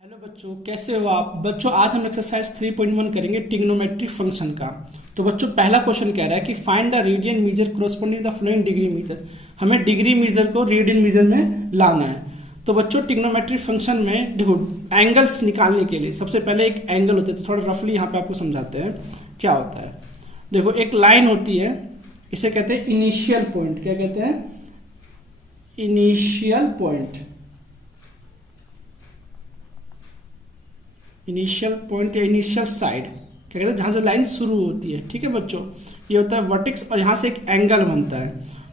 Hello बच्चों, कैसे हो आप बच्चों। आज हम एक्सरसाइज 3.1 करेंगे ट्रिग्नोमेट्रिक फंक्शन का। तो बच्चों पहला क्वेश्चन कह रहा है कि find the radian measure corresponding the following degree measure. हमें डिग्री मीजर को रेडियन मीजर में लाना है। तो बच्चों ट्रिग्नोमेट्रिक फंक्शन में देखो, एंगल्स निकालने के लिए सबसे पहले एक एंगल होता है। तो थोड़ा रफली यहाँ पे आपको समझाते हैं क्या होता है। देखो, एक लाइन होती है, इसे कहते हैं इनिशियल पॉइंट। क्या कहते हैं? Initial point. इनिशियल पॉइंट या इनिशियल साइड क्या कहते हैं, जहां से लाइन शुरू होती है। ठीक है बच्चों, ये होता है वर्टेक्स और यहां से एक एंगल बनता है।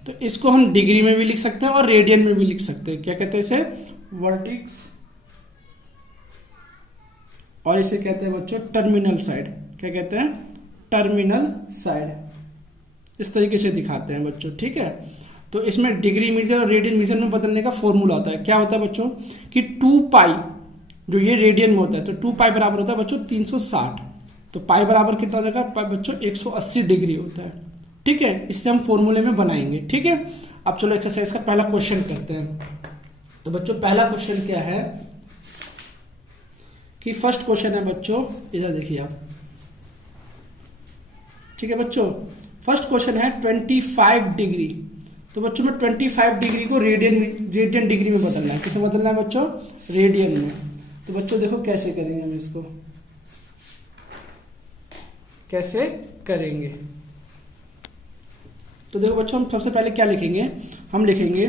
तो इसको हम डिग्री में भी लिख सकते हैं और रेडियन में भी लिख सकते हैं। क्या कहते हैं इसे? वर्टेक्स। और इसे कहते हैं बच्चों टर्मिनल साइड। क्या कहते हैं? Terminal side. इस तरीके से दिखाते हैं बच्चों। ठीक है, तो इसमें डिग्री मीजर और रेडियन मीजर में बदलने का फॉर्मूला होता है। क्या होता है बच्चों कि 2 पाई, जो ये रेडियन में होता है, तो 2 पाई बराबर होता है बच्चों 360। तो पाई बराबर कितना हो जाएगा? पाई बच्चों 180 डिग्री होता है। ठीक है, इससे हम फॉर्मूले में बनाएंगे। ठीक है, अब चलो एक्सरसाइज का पहला क्वेश्चन करते हैं। तो बच्चों पहला क्वेश्चन क्या है कि फर्स्ट क्वेश्चन है बच्चों, इधर देखिए आप। ठीक है बच्चों, फर्स्ट क्वेश्चन है 25 डिग्री। तो बच्चों में 25 डिग्री को रेडियन डिग्री में बदलना है। किसे बदलना है बच्चों? रेडियन में। तो बच्चों देखो कैसे करेंगे हम इसको, कैसे करेंगे। तो देखो बच्चों, हम सबसे पहले क्या लिखेंगे? हम लिखेंगे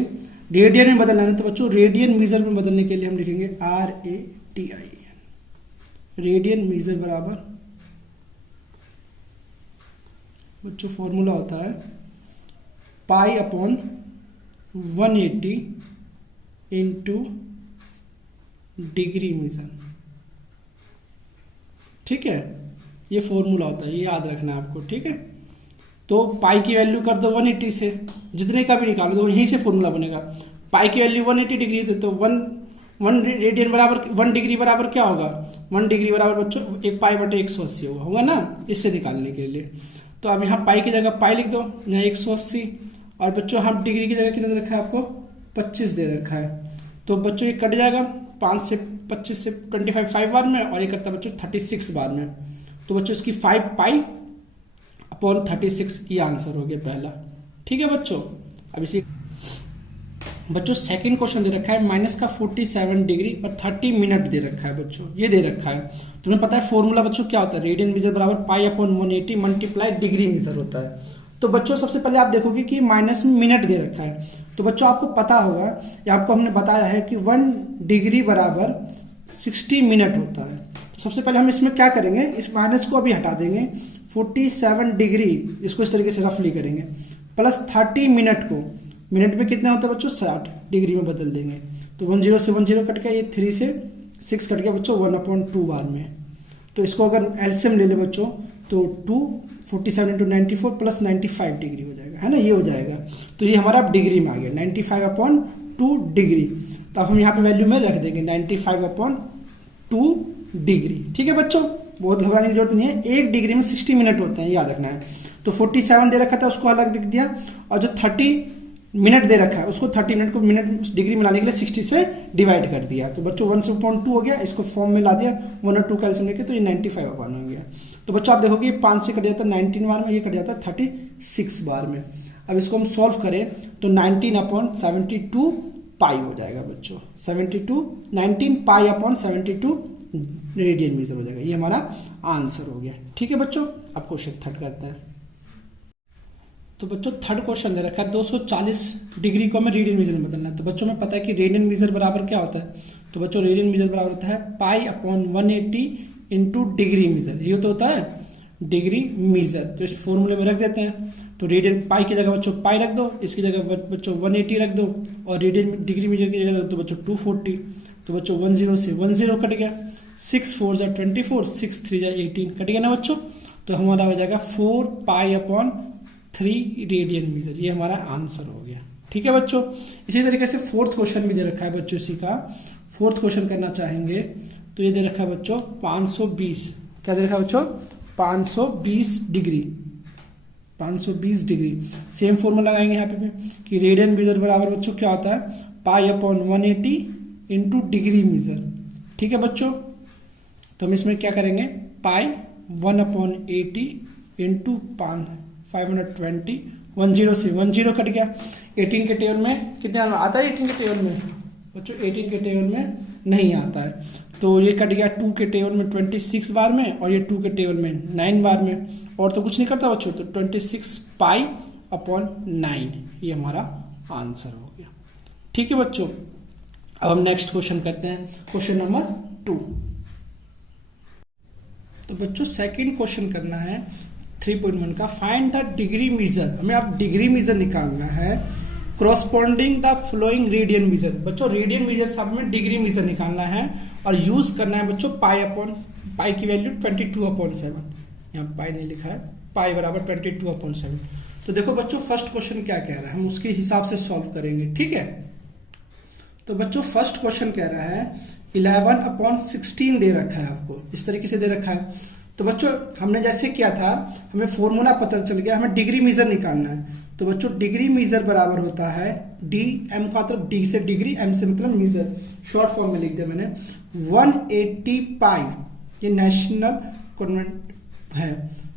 रेडियन में बदलना है। तो बच्चों रेडियन मीजर में बदलने के लिए हम लिखेंगे RADIAN। रेडियन मीजर बराबर बच्चों फॉर्मूला होता है pi upon 180 into degree measure. ठीक है, ये फॉर्मूला होता है, ये याद रखना है आपको। ठीक है, तो पाई की वैल्यू कर दो 180 से, जितने का भी निकालो तो यहीं से फॉर्मूला बनेगा। पाई की वैल्यू 180 डिग्री है, तो 1 रेडियन बराबर 1 डिग्री बराबर क्या होगा? 1 डिग्री बराबर बच्चों 1 पाई बटे 180 होगा ना, इससे निकालने के लिए। तो अब यहाँ पाई की जगह पाई लिख दो, यहाँ 180। और बच्चों हम डिग्री की जगह कितना दे रखा है आपको? 25 दे रखा है। तो बच्चों ये कट जाएगा, 5 से 25 से 25 5 बार में, और ये करता है बच्चों 36 बार में। तो बच्चों इसकी 5 पाई अपॉन 36, ये आंसर हो गया पहला। ठीक है बच्चों, अब इसी बच्चों सेकंड क्वेश्चन दे रखा है माइनस का 47 डिग्री और 30 मिनट दे रखा है बच्चों, ये दे रखा है। तुम्हें पता है फॉर्मूला बच्चों क्या होता है? रेडियन मीजर बराबर pi upon 180 multiply degree measure होता है। तो बच्चों सबसे पहले आप देखोगे कि माइनस में मिनट दे रखा है। तो बच्चों आपको पता होगा, या आपको हमने बताया है कि 1 डिग्री बराबर 60 मिनट होता है। तो सबसे पहले हम इसमें क्या करेंगे, इस माइनस को अभी हटा देंगे। 47 डिग्री इसको इस तरीके से रफली करेंगे, प्लस 30 मिनट को, मिनट में कितना होता है बच्चों? 60 डिग्री में बदल देंगे। तो 10 से 10 कट गया, ये 3 से 6 कट गया बच्चों 1/2 बार में। तो इसको अगर एलसीएम ले ले बच्चों, तो 247 इंटू 94 प्लस 95 डिग्री हो जाएगा, है ना, ये हो जाएगा। तो ये हमारा अब डिग्री में आ गया 95/2 डिग्री। तो अब हम यहाँ पे वैल्यू में रख देंगे 95/2 डिग्री। ठीक है बच्चों, बहुत घबराने की जरूरत नहीं है। 1 डिग्री में 60 मिनट होते हैं, याद रखना है। तो 47 दे रखा था, उसको अलग लिख दिया, और जो 30 मिनट दे रखा है उसको 30 मिनट को मिनट डिग्री में लाने के लिए 60 से डिवाइड कर दिया। तो बच्चों 1/2 हो गया, इसको फॉर्म में ला दिया 1 और 2 कैल्सियम लेके, तो ये 95 हो गया। तो बच्चों आप देखोगे 5 से कट जाता है 19 बार में, ये कट जाता है 36 बार में। अब इसको हम सॉल्व करें तो 19/72 पाई हो जाएगा बच्चों। 19 पाई अपॉन 72 रेडियन मीजर हो जाएगा। ये हमारा आंसर हो गया। ठीक है बच्चों, अब क्वेश्चन थर्ड करते हैं। तो बच्चों थर्ड क्वेश्चन दे रखा है 240 डिग्री को हमें रेडियन मीजर में बदलना है। तो बच्चों में पता है कि रेडियन मीजर बराबर क्या होता है? तो बच्चों रेडियन मीजर बराबर होता है pi upon 180 into degree measure. ये तो होता है डिग्री मीजर। तो इस फॉर्मूले में रख देते हैं। तो रेडियन पाई की जगह बच्चों पाई रख दो, इसकी जगह बच्चों 180 रख दो, और रेडियन डिग्री मीजर की जगह रख दो बच्चों 240। तो बच्चों 10 से 10 कट गया, 6 4 जा 24, 6 3 जा 18 कट गया ना बच्चों। तो हमारा हो जाएगा 4 पाई अपॉन 3 रेडियन मीजर। ये हमारा आंसर हो गया। ठीक है बच्चों, इसी तरीके से फोर्थ क्वेश्चन भी दे रखा है बच्चों। इसी का फोर्थ क्वेश्चन करना चाहेंगे तो ये दे रखा है बच्चों 520। क्या दे रखा है बच्चों? 520 डिग्री। 520 डिग्री सेम फॉर्मूला लगाएंगे यहाँ पे भी कि रेडियन मीजर बराबर बच्चों क्या होता है? Pi upon 180 into degree measure. ठीक है बच्चों, तो हम इसमें क्या करेंगे, पाई 1/80 इंटू 520, 10 से 10 कट गया। 18 के टेबल में कितने आता है, 18 के टेबल में बच्चों 18 के टेबल में नहीं आता है, तो ये कट गया 2 के टेबल में 26 बार में, और ये 2 के टेबल में 9 बार में, और तो कुछ नहीं करता बच्चों, तो 26 पाई अपॉन 9 ये हमारा आंसर हो गया। ठीक है बच्चों, अब हम नेक्स्ट क्वेश्चन करते हैं, क्वेश्चन नंबर 2। तो बच्चों सेकंड क्वेश्चन करना है 3.1 का, फाइंड द डिग्री मीजर। हमें अब डिग्री मीजर निकालना है corresponding the following radian measure. बच्चों रेडियन मीजर सब में डिग्री मीजर निकालना है, और यूज करना है बच्चों पाई की वैल्यू 22/7। यहाँ पाई नहीं लिखा है, पाई बराबर 22/7। तो देखो बच्चों फर्स्ट क्वेश्चन क्या कह रहा है, हम उसके हिसाब से सॉल्व करेंगे। ठीक है, तो बच्चों फर्स्ट क्वेश्चन कह रहा है 11/16 दे रखा है, आपको इस तरीके से दे रखा है। तो बच्चों हमने जैसे किया था, हमें फॉर्मूला पता चल गया, हमें डिग्री मीजर निकालना है। तो बच्चों डिग्री मीजर बराबर होता है डी, एम का मतलब डी से डिग्री, एम से मतलब मीजर, शॉर्ट फॉर्म में लिख दिया मैंने 180 पाई, ये नेशनल कॉन्वेंट है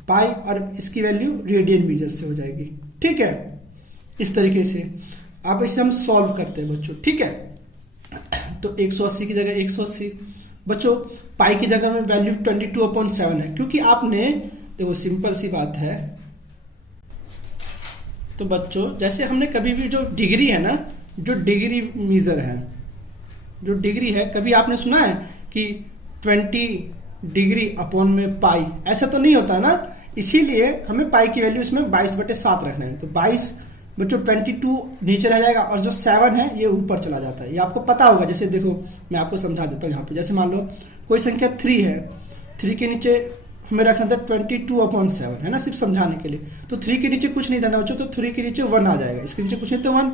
पाई, और इसकी वैल्यू रेडियन मीजर से हो जाएगी। ठीक है, इस तरीके से अब इसे हम सॉल्व करते हैं बच्चों। ठीक है, तो 180 की जगह 180, बच्चों पाई की जगह में वैल्यू 22/7 है, क्योंकि आपने देखो सिंपल सी बात है। तो बच्चों जैसे हमने कभी भी जो डिग्री है ना, जो डिग्री मीजर है, जो डिग्री है, कभी आपने सुना है कि 20 डिग्री अपॉन में पाई, ऐसा तो नहीं होता ना। इसीलिए हमें पाई की वैल्यू इसमें 22/7 रखना है। तो 22 बच्चों 22 नीचे रह जाएगा, और जो 7 है ये ऊपर चला जाता है, ये आपको पता होगा। जैसे देखो मैं आपको समझा देता हूँ, यहाँ पे जैसे मान लो कोई संख्या 3 है, 3 के नीचे हमें रखना था 22/7 है ना, सिर्फ समझाने के लिए। तो 3 के नीचे कुछ नहीं देना बच्चों, तो 3 के नीचे 1 आ जाएगा, इसके नीचे कुछ नहीं तो 1,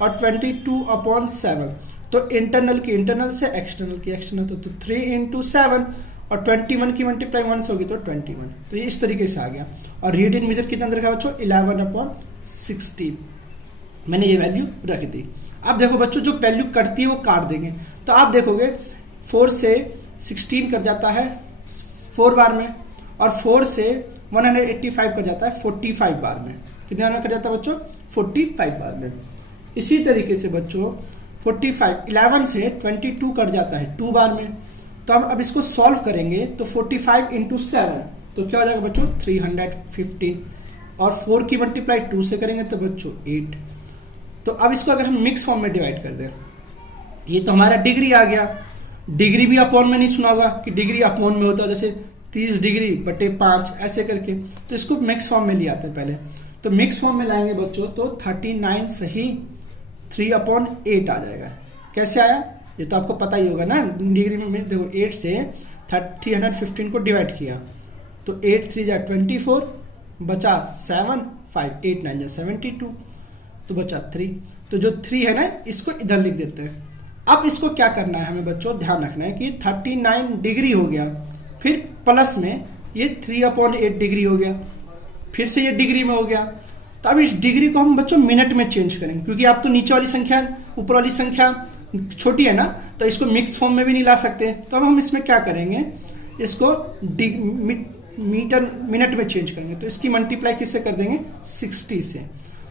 और 22/7। तो इंटरनल से एक्सटर्नल की, एक्सटर्नल तो 3 into 7, और 21 की मल्टीप्लाई 1 से होगी तो 21। तो ये इस तरीके से आ गया। और रेडियन मीजर कितना रखा बच्चों, 11/16 मैंने ये वैल्यू रख दी। अब देखो बच्चों जो वैल्यू कटती है वो काट देंगे, तो आप देखोगे 4 से 16 कट जाता है 4 बार में, और 4 से 185 कट जाता है 45 बार में। कितने बार में कट जाता है बच्चों, 45 बार में। इसी तरीके से बच्चों 11 से 22 कट जाता है 2 बार में। तो हम अब इसको सॉल्व करेंगे, तो 45 into 7 तो क्या हो जाएगा बच्चों 315, और 4 की मल्टीप्लाई 2 से करेंगे तो बच्चों 8। तो अब इसको अगर हम मिक्स फॉर्म में डिवाइड कर दें, ये तो हमारा डिग्री आ गया। डिग्री भी अपॉन में नहीं सुना होगा कि डिग्री अपॉन में होता है, जैसे 30 डिग्री बटे 5 ऐसे करके। तो इसको मिक्स फॉर्म में ले आते हैं पहले। तो मिक्स फॉर्म में लाएंगे बच्चों तो 39 सही 3/8 आ जाएगा। कैसे आया ये तो आपको पता ही होगा ना, डिग्री में देखो 8 से 315 को डिवाइड किया, तो 8 3 जा 24, बचा 7, 5 8 9 जा 72, तो बचा 3। तो जो 3 है ना इसको इधर लिख देते हैं। अब इसको क्या करना है हमें बच्चों, ध्यान रखना है कि 39 डिग्री हो गया, फिर प्लस में ये 3/8 डिग्री हो गया, फिर से ये डिग्री में हो गया। तो अब इस डिग्री को हम बच्चों मिनट में चेंज करेंगे, क्योंकि आप तो नीचे वाली संख्या ऊपर वाली संख्या छोटी है ना, तो इसको मिक्स फॉर्म में भी नहीं ला सकते। तो अब हम इसमें क्या करेंगे, इसको मीटर मिनट में चेंज करेंगे। तो इसकी मल्टीप्लाई किससे कर देंगे, 60 से।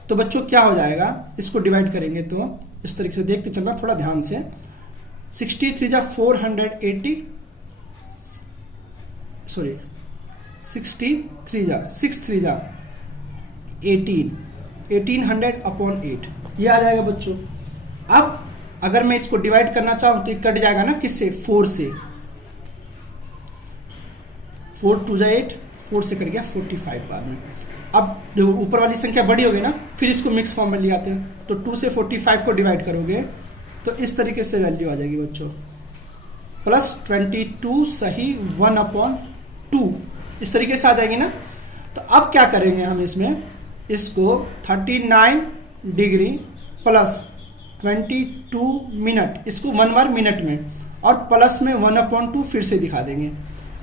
तो बच्चों क्या हो जाएगा, इसको डिवाइड करेंगे तो इस तरीके से देखते चलना थोड़ा ध्यान से। 60 3 जा 480, सॉरी 60 3 जा 6 3 जा 18, 1800/8 ये आ जाएगा बच्चों। अब अगर मैं इसको डिवाइड करना चाहूं तो ये कट जाएगा ना किससे, 4 से। 4 2 जा 8, 4 से कट गया 45 बार में। अब देखो ऊपर वाली संख्या बड़ी हो गई ना, फिर इसको मिक्स फॉर्म में ले आते हैं। तो 2 से 45 को डिवाइड करोगे तो इस तरीके से वैल्यू आ जाएगी बच्चों, प्लस 22 सही 1/2 इस तरीके से आ जाएगी ना। तो अब क्या करेंगे हम इसमें, इसको 39 डिग्री प्लस 22 मिनट, इसको 1 बार मिनट में, और प्लस में 1/2 फिर से दिखा देंगे।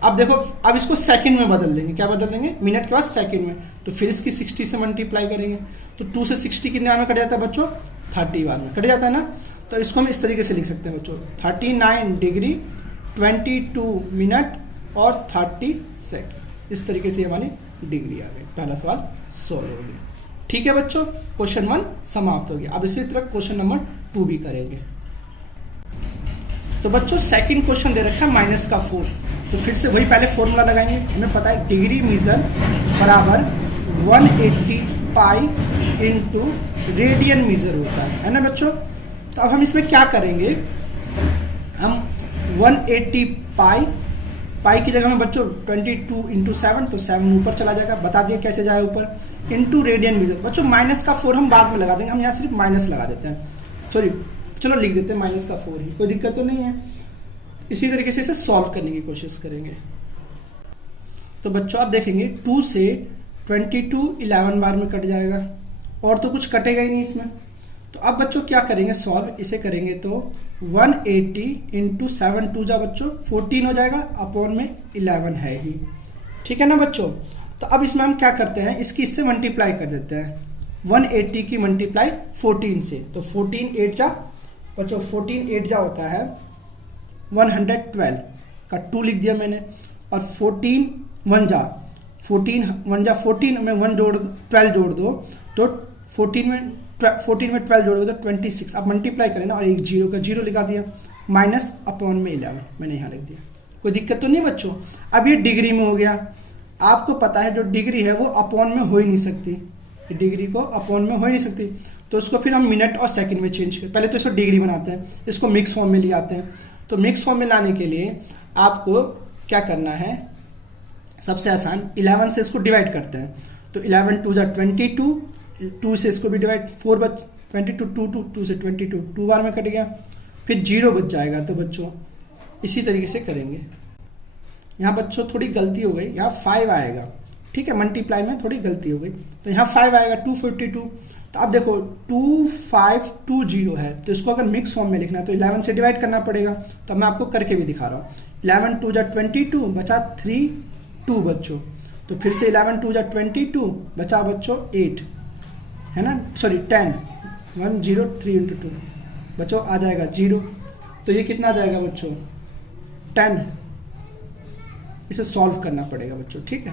अब देखो अब इसको सेकंड में बदल देंगे, क्या बदल देंगे, मिनट के बाद सेकंड में। तो फिर इसकी 60 से मल्टीप्लाई करेंगे, तो 2 से 60 कितने बार में कट जाता है बच्चों, 30 बार में कट जाता है ना। तो इसको हम इस तरीके से लिख सकते हैं बच्चों, 39 डिग्री 22 मिनट और 30 सेकंड। इस तरीके से हमारी डिग्री आ गई। पहला सवाल सॉल्व हो गया। ठीक है बच्चों, क्वेश्चन 1 समाप्त हो गया। अब इसी तरह क्वेश्चन नंबर 2 भी करेंगे। तो बच्चों सेकंड क्वेश्चन दे रखा है -4। तो फिर से वही पहले फॉर्मूला लगाएंगे। हमें पता है डिग्री मीजर बराबर 180 पाई इंटू रेडियन मीजर होता है ना बच्चों। तो अब हम इसमें क्या करेंगे, हम 180 पाई की जगह में बच्चों 22 इंटू 7, तो 7 ऊपर चला जाएगा, बता दिया कैसे जाए ऊपर, इंटू रेडियन मीजर। बच्चों -4 हम बाद में लगा देंगे, हम यहाँ सिर्फ माइनस लगा देते हैं, सॉरी चलो लिख देते हैं -4 ही, कोई दिक्कत तो नहीं है। इसी तरीके से इसे सॉल्व करने की कोशिश करेंगे। तो बच्चों आप देखेंगे 2 से 22 11 बार में कट जाएगा, और तो कुछ कटेगा ही नहीं इसमें। तो अब बच्चों क्या करेंगे सॉल्व, इसे करेंगे तो 180 इंटू 7 2 जा बच्चों 14 हो जाएगा, अपॉन में 11 है ही। ठीक है ना बच्चों। तो अब इसमें हम क्या करते हैं, इसकी इससे मल्टीप्लाई कर देते हैं, 180 की मल्टीप्लाई 14 से। तो 14 8 जा बच्चों, 14 8 जा होता है 112 का 2 लिख दिया मैंने, और 14 1 जा 14 में 1 जोड़ 12 जोड़ दो, तो 14 में 12 जोड़ोगे तो 26। अब मल्टीप्लाई करें ना, और एक जीरो का जीरो लिखा दिया, माइनस अपॉन में 11 मैंने यहाँ लिख दिया। कोई दिक्कत तो नहीं बच्चों। अब ये डिग्री में हो गया। आपको पता है जो डिग्री है वो अपॉन में हो ही नहीं सकती, डिग्री को अपॉन में हो ही नहीं सकती। तो इसको फिर हम मिनट और सेकंड में चेंज करें। पहले तो इसको डिग्री बनाते हैं, इसको मिक्स फॉर्म में ले आते हैं। तो मिक्स फॉर्म में लाने के लिए आपको क्या करना है, सबसे आसान 11 से इसको डिवाइड करते हैं। तो 11 2 जा 22, 2 से इसको भी डिवाइड 4 बच 22 2 से 22 2 बार में कट गया, फिर 0 बच जाएगा। तो बच्चों इसी तरीके से करेंगे। यहाँ बच्चों थोड़ी गलती हो गई, यहाँ 5 आएगा। ठीक है, मल्टीप्लाई में थोड़ी गलती हो गई, तो यहाँ 5 आएगा 242। तो अब देखो 2520 है, तो इसको अगर मिक्स फॉर्म में लिखना है तो 11 से डिवाइड करना पड़ेगा। तो मैं आपको करके भी दिखा रहा हूँ। 11 2 जा 22 बचा 3 2 बच्चों। तो फिर से 11 2 जा 22 बचा बच्चों 8 है ना, सॉरी 10 103 इंटू 2 बच्चों आ जाएगा 0। तो ये कितना आ जाएगा बच्चों 10। इसे सॉल्व करना पड़ेगा बच्चों। ठीक है,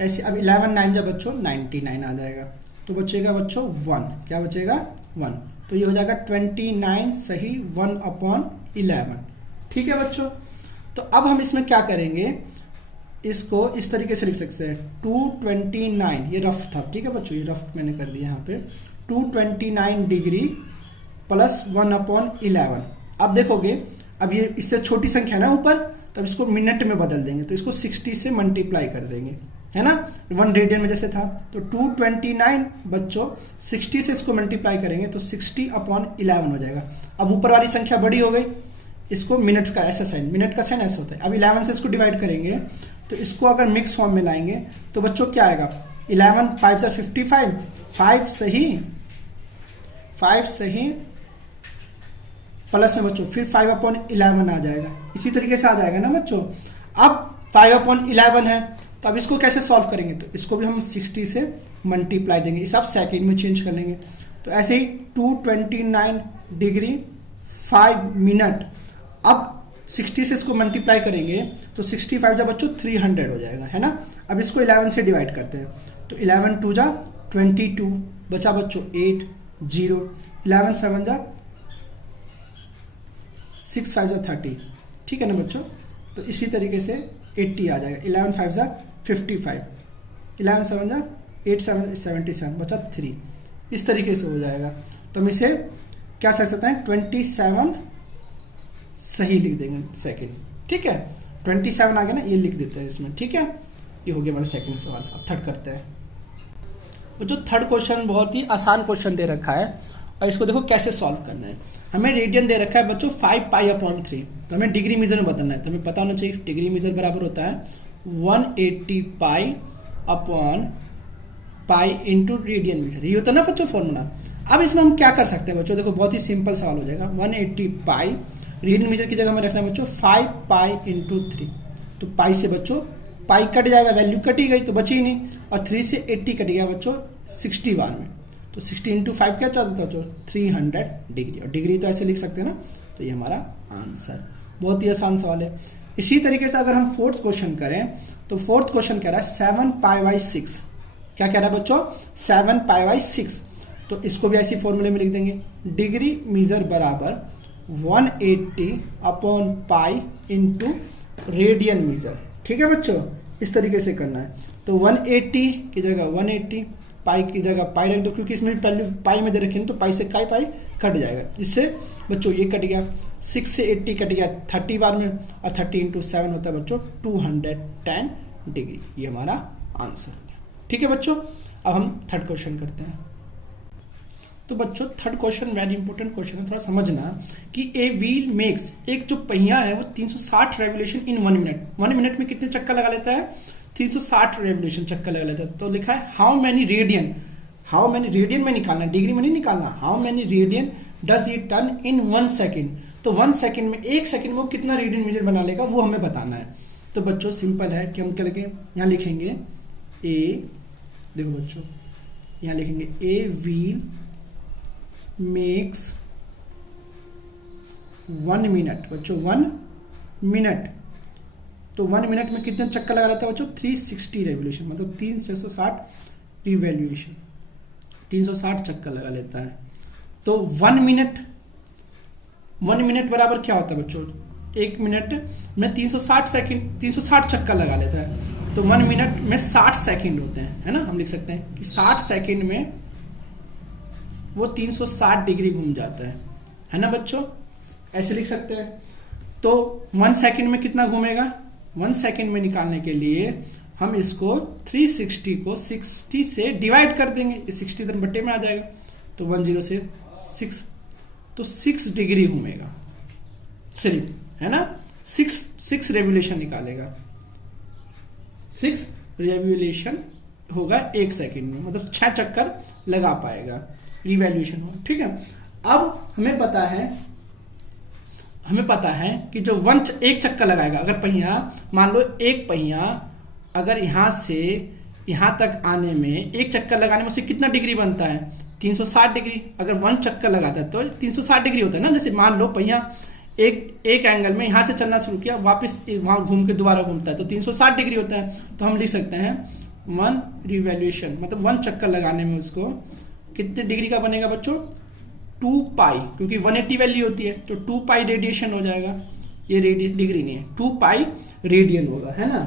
ऐसे अब 11 9 जा बच्चों 99 आ जाएगा। तो बचेगा बच्चों 1, क्या बचेगा 1। तो ये हो जाएगा 29 सही 1/11। ठीक है बच्चों। तो अब हम इसमें क्या करेंगे, इसको इस तरीके से लिख सकते हैं 229, ये रफ था। ठीक है बच्चों, ये रफ मैंने कर दिया यहाँ पे, 229 डिग्री प्लस 1/11। अब देखोगे अब ये इससे छोटी संख्या है ना ऊपर, तो अब इसको मिनट में बदल देंगे, तो इसको 60 से मल्टीप्लाई कर देंगे, है ना, 1 रेडियन में जैसे था। तो 229 बच्चों 60 से इसको मल्टीप्लाई करेंगे तो 60/11 हो जाएगा। अब ऊपर वाली संख्या बड़ी हो गई, इसको मिनट्स का ऐसा साइन, मिनट का साइन ऐसा होता है। अब 11 से इसको डिवाइड करेंगे, तो इसको अगर मिक्स फॉर्म में लाएंगे तो बच्चों क्या आएगा, 11 5 जा 55, 5 सही प्लस में बच्चों फिर 5/11 आ जाएगा। इसी तरीके से आ जाएगा ना बच्चों। अब 5/11 है, तो अब इसको कैसे सॉल्व करेंगे, तो इसको भी हम 60 से मल्टीप्लाई देंगे, इसे आप सेकेंड में चेंज कर लेंगे। तो ऐसे ही 229 डिग्री 5 मिनट। अब 60 से इसको मल्टीप्लाई करेंगे तो 65 जा बच्चों 300 हो जाएगा, है ना। अब इसको 11 से डिवाइड करते हैं, तो 11 2 जा 22 बचा बच्चों 8 0, 11 7 जा 6 5 जा 30। ठीक है ना बच्चों। तो इसी तरीके से 80 आ जाएगा, 11 5 जा 55, 11 7 जा 8 7 77 बचा 3। इस तरीके से हो जाएगा। तो हम इसे क्या कर सकते हैं, 27 सही लिख देंगे सेकंड। ठीक है, 27 आ गया ना, ये लिख देते हैं इसमें। ठीक है, ये हो गया हमारा सेकंड सवाल। अब थर्ड करते हैं। वो जो थर्ड क्वेश्चन बहुत ही आसान क्वेश्चन दे रखा है, और इसको देखो कैसे सॉल्व करना है। हमें रेडियन दे रखा है बच्चों 5π/3, तो हमें डिग्री मीजर में बदलना है। तो हमें पता होना चाहिए डिग्री मीजर बराबर होता है 180π/π इंटू रेडियन मीजर, ये होता है ना बच्चों फॉर्मूला। अब इसमें हम क्या कर सकते हैं बच्चों, देखो बहुत ही सिंपल सवाल हो जाएगा। 180π रेडियन मीटर की जगह में रखना है बच्चों 5π इंटू 3। तो पाई से बच्चों पाई कट जाएगा, वैल्यू कटी गई तो बची ही नहीं, और 3 से 80 कट गया बच्चों 60 बार में, तो तो 60 इंटू 5 क्या चाहता था बच्चों? 300 डिग्री। और डिग्री तो ऐसे लिख सकते हैं ना, तो ये हमारा आंसर। बहुत ही आसान सवाल है। इसी तरीके से अगर हम फोर्थ क्वेश्चन करें तो फोर्थ क्वेश्चन कह रहा है 7 पाई बाई 6। क्या कह रहा है बच्चों? 7 पाई बाई 6। तो इसको भी ऐसी फॉर्मूले में लिख देंगे, डिग्री मीजर बराबर 180 upon pi into radian measure. ठीक है बच्चों, इस तरीके से करना है। तो 180 की जगह 180, पाई की जगह पाई रख दो, क्योंकि इसमें वैल्यू पाई में दे रखी है, तो पाई से पाई कट जाएगा। जिससे बच्चों ये कट गया, 6 से 80 कट गया 30 बार में, और 30 इंटू 7 होता है बच्चों 210 डिग्री। ये हमारा आंसर है। ठीक है बच्चों, अब हम थर्ड क्वेश्चन करते हैं। तो बच्चों third question very important question है, थोड़ा समझना कि ए व्हील मेक्स, एक जो पहिया है वो 360 रेवोल्यूशन इन 1 मिनट। 1 मिनट में कितने चक्कर लगा लेता है? 360 रेवोल्यूशन चक्कर लगा लेता है। तो लिखा है how many radian, how many radian में निकालना, डिग्री में नहीं निकालना। How many radian does it turn in 1 second. तो 1 सेकेंड में, 1 सेकेंड में वो कितना रेडियन मीटर बना लेगा, वो हमें बताना है। तो बच्चों सिंपल है कि हम क्या लिखें, यहाँ लिखेंगे ए, देखो बच्चों यहाँ लिखेंगे ए व्हील मेक्स 1 मिनट। बच्चों 1 मिनट, तो 1 मिनट में कितने चक्कर लगा लेता है बच्चों? 360 रेवोल्यूशन, मतलब 360 रिवॉल्यूशन, 360 चक्कर लगा लेता है। तो 1 मिनट, 1 मिनट बराबर क्या होता है बच्चों? 1 मिनट में 360 सेकंड, 360 चक्कर लगा लेता है। तो 1 मिनट में 60 सेकंड होते हैं, है ना। हम लिख सकते हैं कि 60 सेकंड में वो 360 डिग्री घूम जाता है ना बच्चों, ऐसे लिख सकते हैं। तो 1 सेकंड में कितना घूमेगा? 1 सेकंड में निकालने के लिए हम इसको 360 को 60 से डिवाइड कर देंगे, ये 60 इधर बट्टे में आ जाएगा, तो 10 से 6, तो 6 डिग्री घूमेगा सिर्फ, है ना। 6 रेवोल्यूशन निकालेगा, 6 रेवोल्यूशन होगा 1 सेकंड में, मतलब 6 चक्कर लगा पाएगा, रिवॉल्यूशन हो। ठीक है, अब हमें पता है कि जो एक चक्कर लगाएगा, अगर पहिया, मान लो एक पहिया अगर यहां से यहां तक आने में, एक चक्कर लगाने में उसे कितना डिग्री बनता है? 360 डिग्री। अगर 1 चक्कर लगाता है तो 360 डिग्री होता है ना। जैसे मान लो पहिया एक एंगल में यहां से चलना शुरू किया, वापस वहां घूम के दोबारा घूमता है, तो 360 डिग्री होता है। तो हम लिख सकते हैं 1 रिवॉल्यूशन, मतलब 1 चक्कर लगाने में उसको कितने डिग्री का बनेगा बच्चों? 2 पाई, क्योंकि 180 वैल्यू होती है, तो 2 पाई रेडिएशन हो जाएगा। ये डिग्री नहीं है, 2 पाई रेडियन होगा, है ना।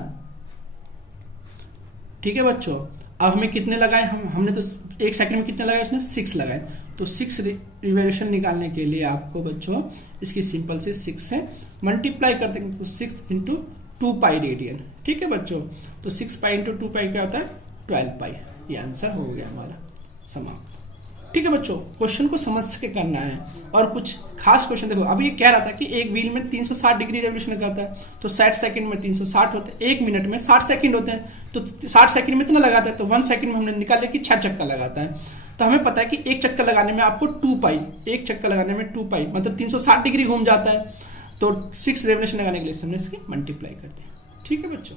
ठीक है बच्चों, अब हमें कितने लगाए? हमने तो 1 सेकंड में कितने लगाए? उसने 6 लगाए। तो 6 रिवॉल्यूशन निकालने के लिए आपको बच्चों इसकी सिंपल से 6 से मल्टीप्लाई कर देंगे, तो 6 इंटू 2 पाई रेडियन। ठीक है बच्चों, तो 6 पाई इंटू 2 पाई क्या होता है? 12 पाई। ये आंसर हो गया हमारा समाप्त। ठीक है बच्चों, क्वेश्चन को समझ के करना है। और कुछ खास क्वेश्चन देखो, अभी ये कह रहा था कि एक व्हील में 360 डिग्री रेवोल्यूशन करता है, तो 60 सेकंड में 360 होते हैं, 1 मिनट में 60 सेकंड होते हैं, तो 60 सेकंड में इतना लगाता है, तो 1 सेकंड में हमने निकाला कि 6 चक्कर लगाता है। तो हमें पता है कि एक चक्कर लगाने में आपको 2 पाई, एक चक्कर लगाने में 2 पाई मतलब 360 डिग्री घूम जाता है। तो 6 रेवोल्यूशन लगाने के लिए हमने इसकी मल्टीप्लाई कर दी। ठीक है बच्चों।